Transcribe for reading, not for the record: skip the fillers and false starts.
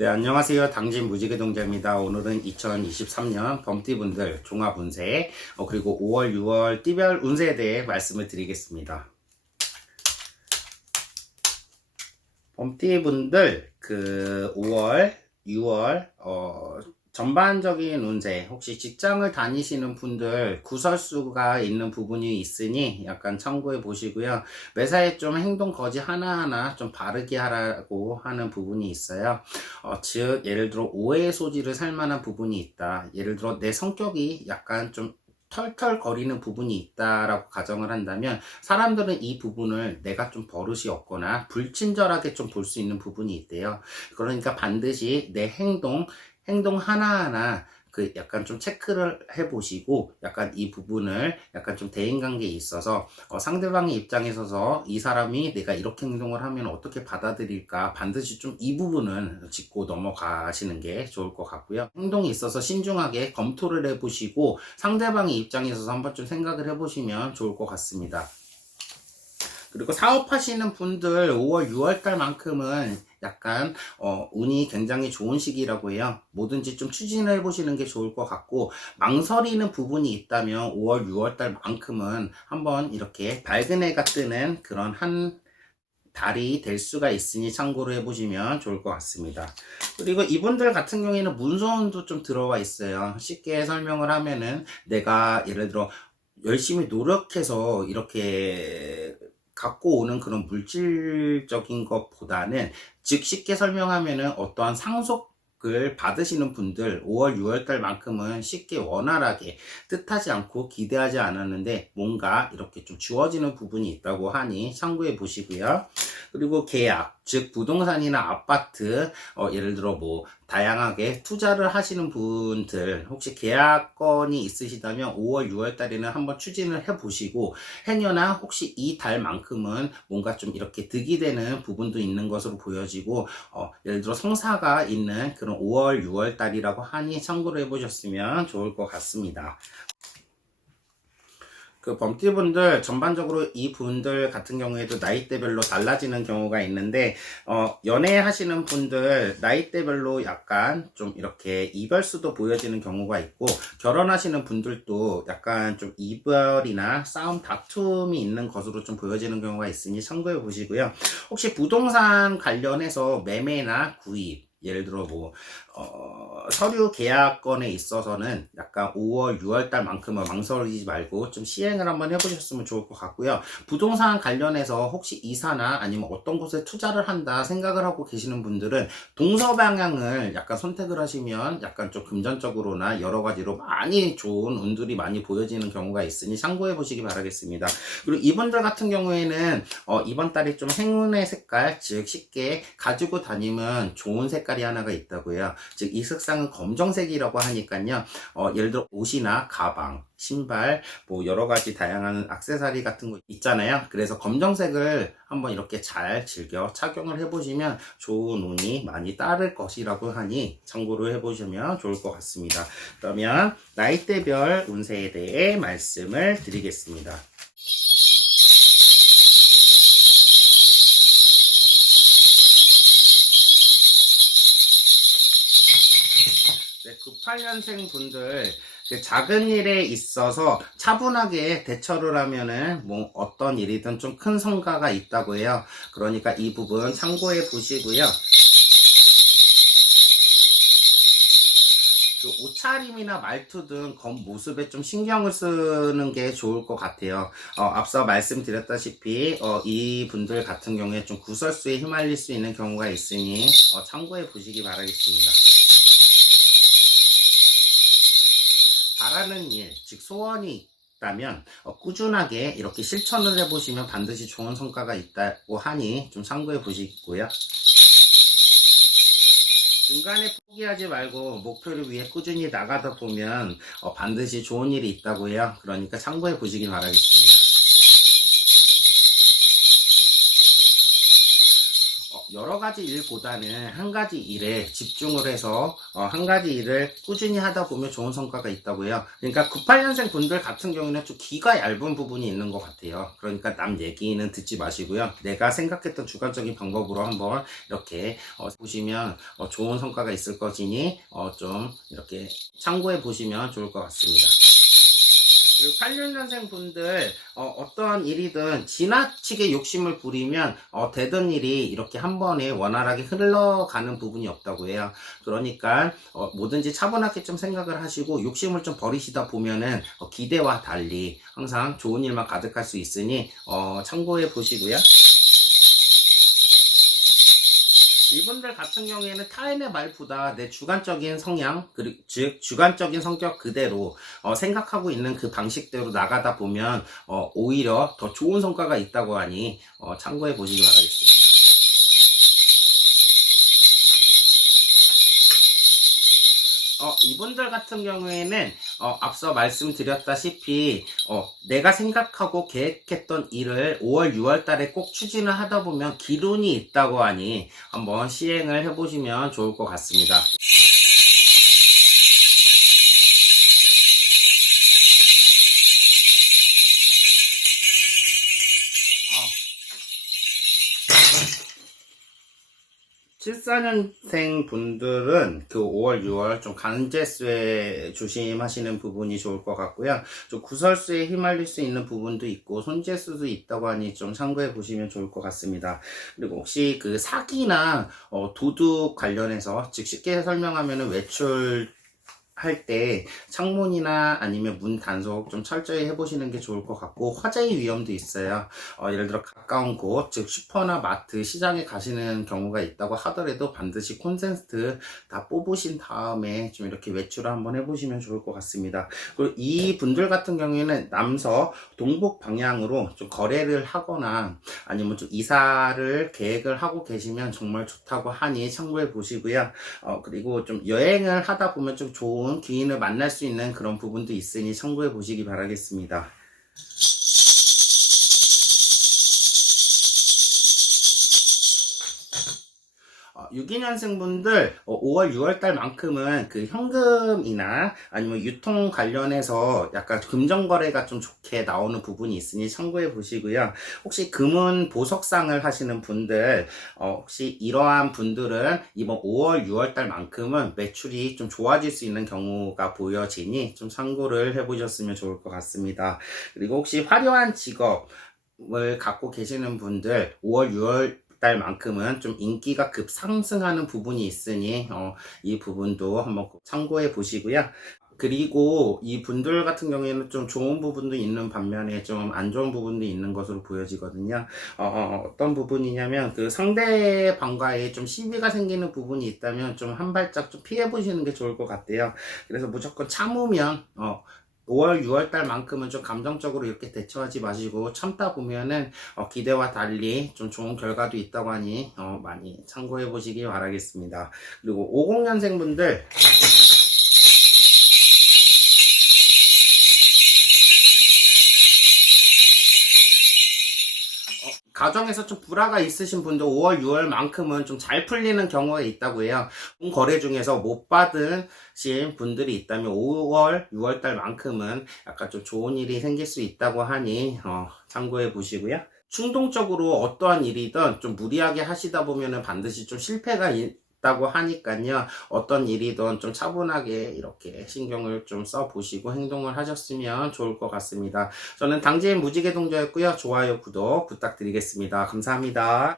네, 안녕하세요. 당진 무지개동자입니다. 오늘은 2023년 범띠분들 종합운세, 그리고 5월, 6월 띠별 운세에 대해 말씀을 드리겠습니다. 범띠분들, 5월, 6월, 전반적인 운세, 혹시 직장을 다니시는 분들 구설수가 있는 부분이 있으니 약간 참고해 보시고요. 매사에 좀 행동 거지 하나하나 좀 바르게 하라고 하는 부분이 있어요. 즉, 예를 들어 오해의 소지를 살 만한 부분이 있다. 예를 들어 내 성격이 약간 좀 털털거리는 부분이 있다라고 가정을 한다면 사람들은 이 부분을 내가 좀 버릇이 없거나 불친절하게 좀 볼 수 있는 부분이 있대요. 그러니까 반드시 내 행동 하나하나 약간 좀 체크를 해보시고 약간 이 부분을 약간 좀 대인관계에 있어서 상대방의 입장에 서서 이 사람이 내가 이렇게 행동을 하면 어떻게 받아들일까 반드시 좀 이 부분은 짚고 넘어가시는 게 좋을 것 같고요. 행동에 있어서 신중하게 검토를 해보시고 상대방의 입장에 서서 한번 좀 생각을 해보시면 좋을 것 같습니다. 그리고 사업하시는 분들 5월, 6월 달만큼은 약간 운이 굉장히 좋은 시기라고 해요. 뭐든지 좀 추진을 해보시는 게 좋을 것 같고 망설이는 부분이 있다면 5월, 6월 달만큼은 한번 이렇게 밝은 해가 뜨는 그런 한 달이 될 수가 있으니 참고를 해보시면 좋을 것 같습니다. 그리고 이분들 같은 경우에는 문서운도 좀 들어와 있어요. 쉽게 설명을 하면은 내가 예를 들어 열심히 노력해서 이렇게 갖고 오는 그런 물질적인 것보다는 즉 쉽게 설명하면은 어떠한 상속을 받으시는 분들 5월 6월 달만큼은 쉽게 원활하게 뜻하지 않고 기대하지 않았는데 뭔가 이렇게 좀 주어지는 부분이 있다고 하니 참고해 보시고요. 그리고 계약 즉 부동산이나 아파트 예를 들어 뭐 다양하게 투자를 하시는 분들 혹시 계약건이 있으시다면 5월 6월 달에는 한번 추진을 해 보시고 행여나 혹시 이 달만큼은 뭔가 좀 이렇게 득이 되는 부분도 있는 것으로 보여지고 예를 들어 성사가 있는 그런 5월 6월 달이라고 하니 참고를 해 보셨으면 좋을 것 같습니다. 범띠분들 전반적으로 이 분들 같은 경우에도 나이대별로 달라지는 경우가 있는데 연애하시는 분들 나이대별로 약간 좀 이렇게 이별수도 보여지는 경우가 있고 결혼하시는 분들도 약간 좀 이별이나 싸움 다툼이 있는 것으로 좀 보여지는 경우가 있으니 참고해 보시고요. 혹시 부동산 관련해서 매매나 구입 예를 들어 서류 계약건에 있어서는 약간 5월, 6월 달만큼은 망설이지 말고 좀 시행을 한번 해보셨으면 좋을 것 같고요. 부동산 관련해서 혹시 이사나 아니면 어떤 곳에 투자를 한다 생각을 하고 계시는 분들은 동서 방향을 약간 선택을 하시면 약간 좀 금전적으로나 여러 가지로 많이 좋은 운들이 많이 보여지는 경우가 있으니 참고해 보시기 바라겠습니다. 그리고 이분들 같은 경우에는 이번 달에 좀 행운의 색깔, 즉 쉽게 가지고 다니면 좋은 색깔이 하나가 있다고요. 즉 이 색상은 검정색이라고 하니까요. 예를 들어 옷이나 가방, 신발, 뭐 여러 가지 다양한 액세서리 같은 거 있잖아요. 그래서 검정색을 한번 이렇게 잘 즐겨 착용을 해보시면 좋은 운이 많이 따를 것이라고 하니 참고를 해보시면 좋을 것 같습니다. 그러면 나이대별 운세에 대해 말씀을 드리겠습니다. 네, 98년생 분들 작은 일에 있어서 차분하게 대처를 하면은 뭐 어떤 일이든 좀 큰 성과가 있다고 해요. 그러니까 이 부분 참고해 보시고요. 옷차림이나 말투 등 겉모습에 좀 신경을 쓰는 게 좋을 것 같아요. 앞서 말씀드렸다시피 이 분들 같은 경우에 좀 구설수에 휘말릴 수 있는 경우가 있으니 참고해 보시기 바라겠습니다. 바라는 일, 즉 소원이 있다면 꾸준하게 이렇게 실천을 해보시면 반드시 좋은 성과가 있다고 하니 좀 참고해 보시고요. 중간에 포기하지 말고 목표를 위해 꾸준히 나가다 보면 반드시 좋은 일이 있다고 해요. 그러니까 참고해 보시기 바라겠습니다. 여러 가지 일보다는 한 가지 일에 집중을 해서 한 가지 일을 꾸준히 하다 보면 좋은 성과가 있다고요. 그러니까 98년생 분들 같은 경우는 좀 기가 얇은 부분이 있는 것 같아요. 그러니까 남 얘기는 듣지 마시고요. 내가 생각했던 주관적인 방법으로 한번 이렇게 보시면 좋은 성과가 있을 것이니 좀 이렇게 참고해 보시면 좋을 것 같습니다. 그리고 86년생 분들 어떠한 일이든 지나치게 욕심을 부리면 되던 일이 이렇게 한 번에 원활하게 흘러가는 부분이 없다고 해요. 그러니까 뭐든지 차분하게 좀 생각을 하시고 욕심을 좀 버리시다 보면은 기대와 달리 항상 좋은 일만 가득할 수 있으니 참고해 보시고요. 이분들 같은 경우에는 타인의 말보다 내 주관적인 성향, 즉 주관적인 성격 그대로 생각하고 있는 그 방식대로 나가다 보면 오히려 더 좋은 성과가 있다고 하니 참고해 보시기 바라겠습니다. 이분들 같은 경우에는 앞서 말씀드렸다시피 내가 생각하고 계획했던 일을 5월, 6월 달에 꼭 추진을 하다 보면 기운이 있다고 하니 한번 시행을 해보시면 좋을 것 같습니다. 어, 74년생 분들은 그 5월, 6월 좀 간제수에 조심하시는 부분이 좋을 것 같고요. 좀 구설수에 휘말릴 수 있는 부분도 있고 손재수도 있다고 하니 좀 참고해 보시면 좋을 것 같습니다. 그리고 혹시 그 사기나 도둑 관련해서 즉 쉽게 설명하면 외출 할 때 창문이나 아니면 문 단속 좀 철저히 해보시는 게 좋을 것 같고 화재의 위험도 있어요. 예를 들어 가까운 곳, 즉 슈퍼나 마트, 시장에 가시는 경우가 있다고 하더라도 반드시 콘센트 다 뽑으신 다음에 좀 이렇게 외출을 한번 해보시면 좋을 것 같습니다. 그리고 이 분들 같은 경우에는 남서 동북 방향으로 좀 거래를 하거나 아니면 좀 이사를 계획을 하고 계시면 정말 좋다고 하니 참고해 보시고요. 그리고 좀 여행을 하다 보면 좀 좋은 귀인을 만날 수 있는 그런 부분도 있으니 참고해 보시기 바라겠습니다. 62년생분들 5월, 6월달 만큼은 그 현금이나 아니면 유통 관련해서 약간 금전거래가 좀 좋게 나오는 부분이 있으니 참고해 보시고요. 혹시 금은 보석상을 하시는 분들, 혹시 이러한 분들은 이번 5월, 6월달 만큼은 매출이 좀 좋아질 수 있는 경우가 보여지니 좀 참고를 해보셨으면 좋을 것 같습니다. 그리고 혹시 화려한 직업을 갖고 계시는 분들 5월, 6월 달만큼은 좀 인기가 급상승하는 부분이 있으니 이 부분도 한번 참고해 보시고요. 그리고 이 분들 같은 경우에는 좀 좋은 부분도 있는 반면에 좀 안 좋은 부분도 있는 것으로 보여지거든요. 어떤 부분이냐면 그 상대방과의 좀 시비가 생기는 부분이 있다면 좀 한 발짝 좀 피해 보시는 게 좋을 것 같아요. 그래서 무조건 참으면 5월, 6월 달만큼은 좀 감정적으로 이렇게 대처하지 마시고 참다 보면은 기대와 달리 좀 좋은 결과도 있다고 하니 많이 참고해 보시기 바라겠습니다. 그리고 50년생분들 가정에서 좀 불화가 있으신 분도 5월, 6월만큼은 좀 잘 풀리는 경우가 있다고 해요. 거래 중에서 못 받으신 분들이 있다면 5월, 6월 달만큼은 약간 좀 좋은 일이 생길 수 있다고 하니 참고해 보시고요. 충동적으로 어떠한 일이든 좀 무리하게 하시다 보면은 반드시 좀 실패가 있다고 하니까요. 어떤 일이든 좀 차분하게 이렇게 신경을 좀 써보시고 행동을 하셨으면 좋을 것 같습니다. 저는 당진 무지개 동자였고요. 좋아요, 구독 부탁드리겠습니다. 감사합니다.